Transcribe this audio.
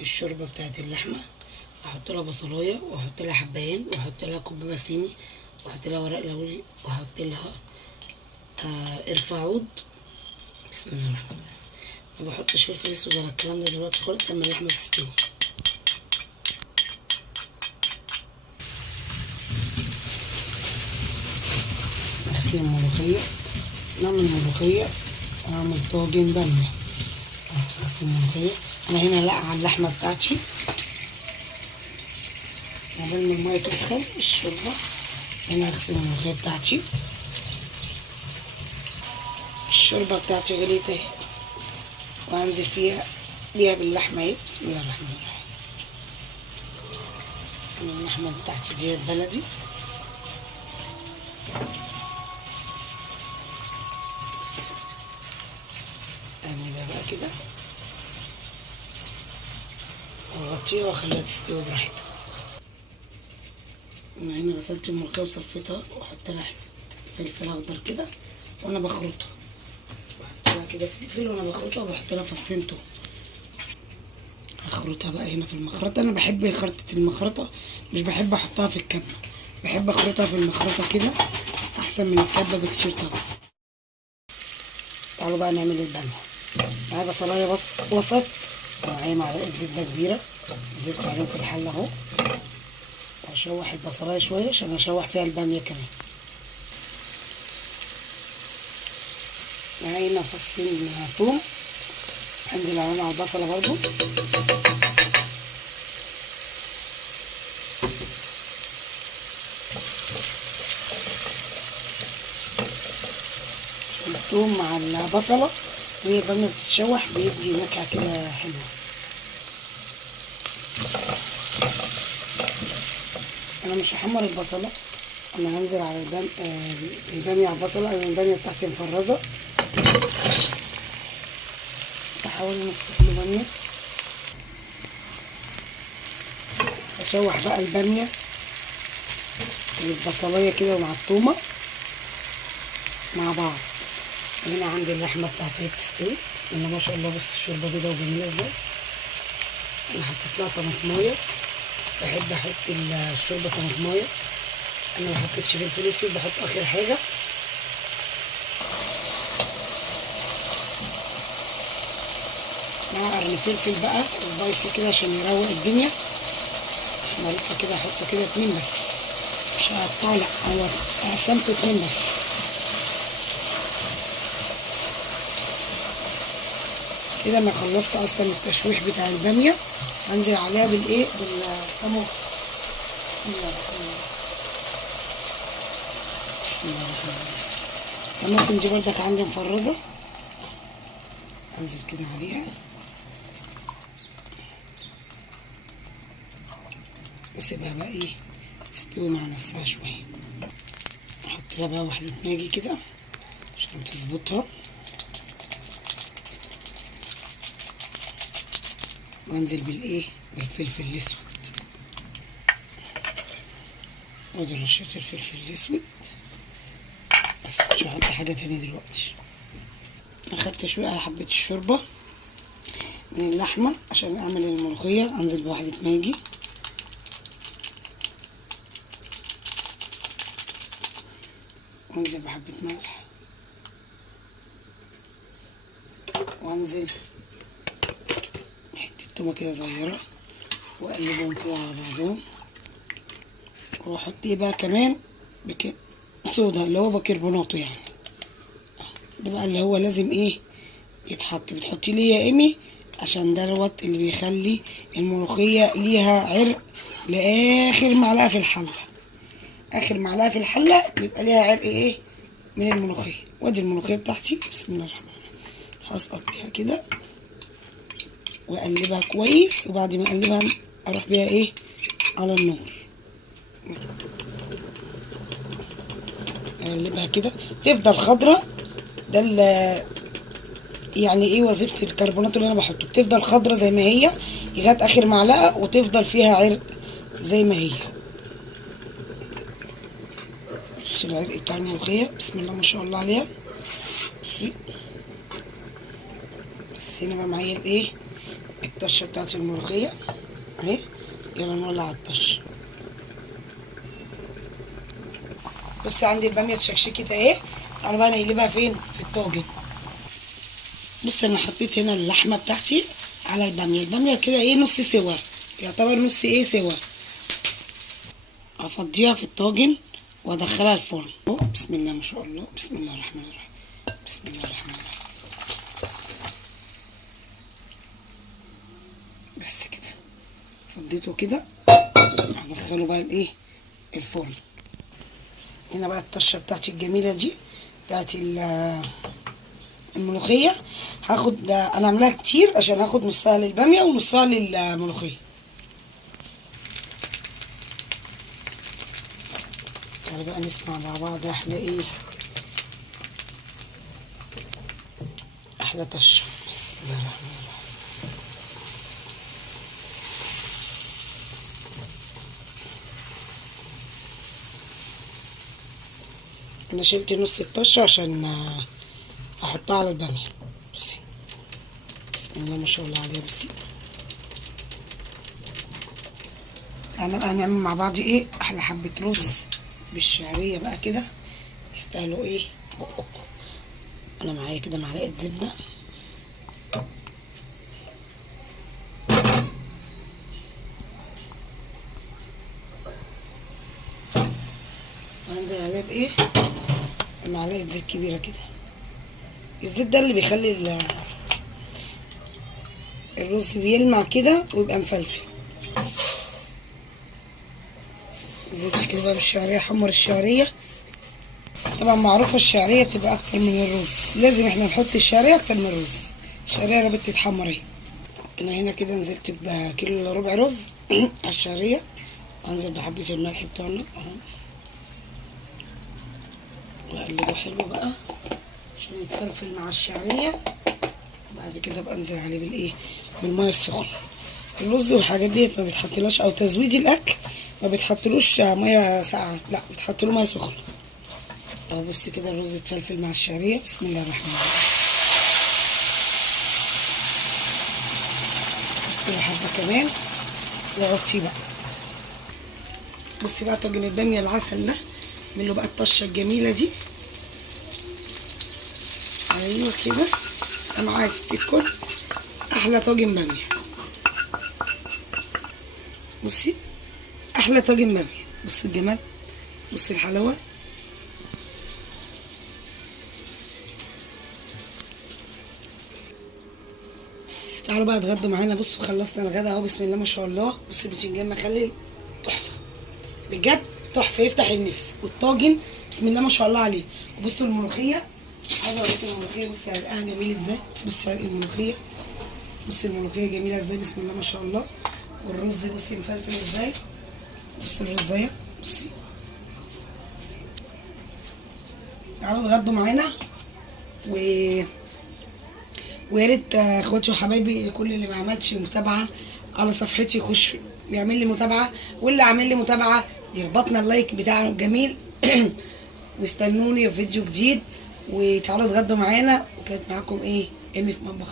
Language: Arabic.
الشوربه بتاعت اللحمه، احط لها بصلايه واحط لها حبهان واحط لها كوب بسيني واحط لها ورق لوري واحط لها قرفه عود. بسم الله الرحمن الرحيم. ما بحطش فلفل اسود ولا الكلام ده دلوقتي خالص لما اللحمه تستوي. اغسل الملوخيه، نعمل ملوخيه واعمل طاجن باميه. اغسل الملوخيه، انا هنا لاقعه اللحمه بتاعتي قبل ما الميه تسخن الشوربه. هنا اغسل الملوخيه بتاعتي، الشوربه بتاعتي غليت اهي وهنزل بيها باللحمه اهي. بسم الله الرحمن الرحيم. اللحمه بتاعتي ديت بلدي، اعملها بقى كده واغطيها واخليها تستوي براحتها. انا هنا غسلت الملوخيه وصفيتها واحط لها فلفل اخضر كده وانا بخرطها، بحط لها كده فلفل وانا بخرطها وبحط لها فصين توم. اخرطها بقى هنا في المخرطه. انا بحب خرطه المخرطه، مش بحب احطها في الكبه، بحب اخرطها في المخرطه كده احسن من الكبه بكتير طبعا. تعالوا بقى نعمل الباميه. معايا بصلايه وسط، ومعايا معلقه زبده كبيره نزلت عليهم في الحله اهو. هشوح البصلايه شويه عشان اشوح فيها الباميه كمان. معايا هنا فصين توم، هنزل عليهم على البصله برضو. الثوم مع البصله وهي الباميه بتتشوح بيدي نكهه كده حلوه. انا مش هحمر البصله، انا هنزل على الباميه على البصله. انا الباميه بتاعتي مفرزه، بحاول نص كيلو باميه. اشوح بقى الباميه والبصلايه كده مع الثومه مع بعض. هنا عندي اللحمه بتاعتي بتستوي. بسم الله ما شاء الله. بص الشوربه بيضه وجميله ازاي. انا حطيت لها طماطمايه، بحب احط الشوربه طماطمايه. انا ما حطيتش فلفل اسود، بحط اخر حاجه. مع قرن فلفل بقى سبايسي كده عشان يروق الدنيا. احمرتها كده، احط كده 2 بس، مش هقطعه، لا هو قسمته 2 بس. كده انا خلصت اصلا التشويح بتاع الباميه. هنزل عليها بالطماطم. بسم الله الرحمن الرحيم. بسم الله الرحمن الرحيم. الطماطم دي بردك عندي مفرزه، انزل كده عليها واسيبها بقى تستوي مع نفسها شويه. احط لها بقى واحده ماجي كده عشان تظبطها، وانزل بالفلفل الاسود. وادي رشة الفلفل الاسود بس، مش هحط حاجه تانية دلوقتي. اخدت شويه على حبه الشوربه من اللحمه عشان اعمل الملوخيه. انزل بواحده ماجي وانزل بحبه ملح وانزل حته تومه كده صغيره واقلبهم كده على بعضهم. واحط بقى كمان صودا اللي هو بيكربوناتو يعني. ده بقى اللي هو لازم يتحط. بتحطي ليه يا ايمي؟ عشان دوت اللي بيخلي الملوخيه ليها عرق لاخر معلقه في الحله. اخر معلقه في الحله بيبقى ليها عرق من الملوخيه. وادي الملوخيه بتاعتي. بسم الله الرحمن الرحيم. هسقط بيها كده واقلبها كويس، وبعد ما اقلبها اروح بيها على النار. اقلبها كده تفضل خضره. ده يعني وظيفه الكربونات اللي انا بحطه، بتفضل خضره زي ما هي لغايه اخر معلقه وتفضل فيها عرق زي ما هي. بص العرق بتاع الملوخيه بسم الله ما شاء الله عليها. بصي بس هنا بقى معايا الطشه بتاعت الملوخيه اهي. يلا نولع الطشه. بصي عندي الباميه اتشكشكت اهي. تعالوا بقى نقلبها فين؟ في الطاجن. بصي انا حطيت هنا اللحمه بتاعتي على الباميه. الباميه كده ايه نص سوا، يعتبر نص ايه سوا. افضيها في الطاجن وادخلها الفرن. بسم الله ما شاء الله، بسم الله الرحمن الرحيم، بسم الله الرحمن الرحيم. بس كده فضيته كده، هدخله بقى الايه الفرن. هنا بقى الطشه بتاعتي الجميله دي بتاعت الملوخيه. هاخد انا عاملاها كتير عشان هاخد نصها للباميه ونصها للملوخيه. تعالوا بقى نسمع مع بعض احلى ايه، احلى طشه. بسم الله الرحمن الرحيم. انا شلت نص الطشه عشان احطها على الباميه. بصي بسم الله ما شاء الله عليها. بصي هنعمل مع بعض ايه احلى حبه رز بالشعريه بقى كده يستاهلوا ايه بقكم. انا معايا كده معلقه زبده، وهنزل عليها بايه معلقه زيت كبيره كده. الزيت ده اللي بيخلي الرز بيلمع كده ويبقى مفلفل. زيت كده بقى بالشعريه، حمر الشعريه. طبعا معروفه الشعريه بتبقى اكتر من الرز، لازم احنا نحط الشعريه اكتر من الرز. الشعريه ربت تتحمر اهي. انا هنا كده نزلت بكيلو الا ربع رز على الشعريه. هنزل بحبه الملح بتوعنا اهو، واقلبه حلو بقى عشان يتفلفل مع الشعريه. بعد كده بقى انزل عليه بالايه بالميه السخنه. الرز والحاجات ديت ما بتحطلهاش، او تزويد الاكل ما بتحطلوش ميه ساقعه، لا بتحط له ميه سخنه. اهو بص كده الرز اتفلفل مع الشعريه. بسم الله الرحمن الرحيم. كده حبه كمان واغطيه بقى. بصي بقى طاجن الباميه العسل ده اعمل له بقى الطشه الجميله دي. ايوه كده انا عايز الكل احلى طاجن باميه. بصي احلى طاجن باميه. بصي الجمال، بصي الحلاوه. تعالوا بقى اتغدوا معانا. بصوا خلصنا الغدا اهو، بسم الله ما شاء الله. بصي البتنجان مخلل تحفه بجد، تحفه يفتح النفس. والطاجن بسم الله ما شاء الله عليه. وبصوا الملوخيه، عايزه اوريكم الملوخيه. بصي عرقها جميل ازاي، بصي عرق الملوخيه، بصي الملوخيه جميله ازاي بسم الله ما شاء الله. والرز بصي مفلفل ازاي، بصي الرزايه. بصي تعالوا اتغدوا معانا ويا ريت اخواتي وحبايبي كل اللي ما عملش متابعه على صفحتي يخش يعمل لي متابعه، واللي عامل لي متابعه يخبطنا اللايك بتاعه الجميل. واستنوني في فيديو جديد، وتعالوا اتغدوا معانا. وكانت معاكم ايه ايمي في مطبخ